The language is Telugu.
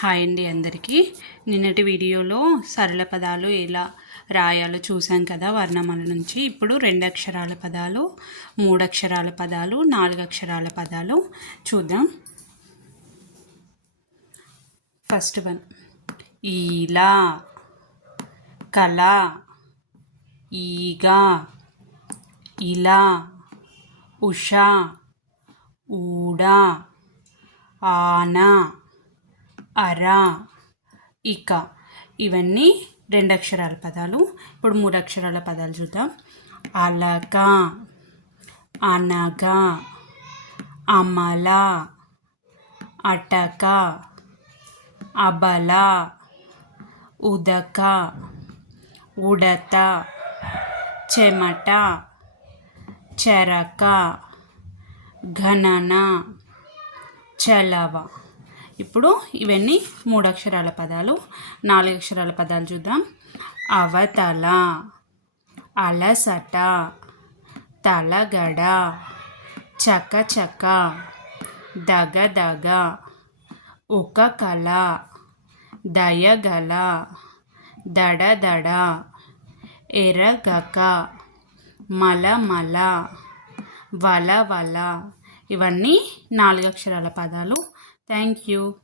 హాయ్ అండి అందరికీ. నిన్నటి వీడియోలో సరళ పదాలు ఎలా రాయాలో చూసాం కదా వర్ణమాల నుంచి. ఇప్పుడు రెండు అక్షరాల పదాలు మూడు అక్షరాల పదాలు నాలుగు అక్షరాల పదాలు చూద్దాం. First one. ఈలా కళ ఈగ ఇలా ఉష ఊడా ఆనా. అర. ఇక. ఇవన్నీ రెండు అక్షరాల పదాలు. ఇప్పుడు మూడు అక్షరాల పదాలు చూద్దాం. అలక అనగా అమల అటక అబల ఉదక ఉడత చెమట చెరక ఘనన చలవ. ఇప్పుడు ఇవన్నీ మూడు అక్షరాల పదాలు నాలుగు అక్షరాల పదాలు చూద్దాం. అవతల అలసట తలగడ చకచక దగదగ ఒక కళ దయగల దడదడ ఎరగక మలమల వలవల. ఇవన్నీ నాలుగు అక్షరాల పదాలు. Thank you.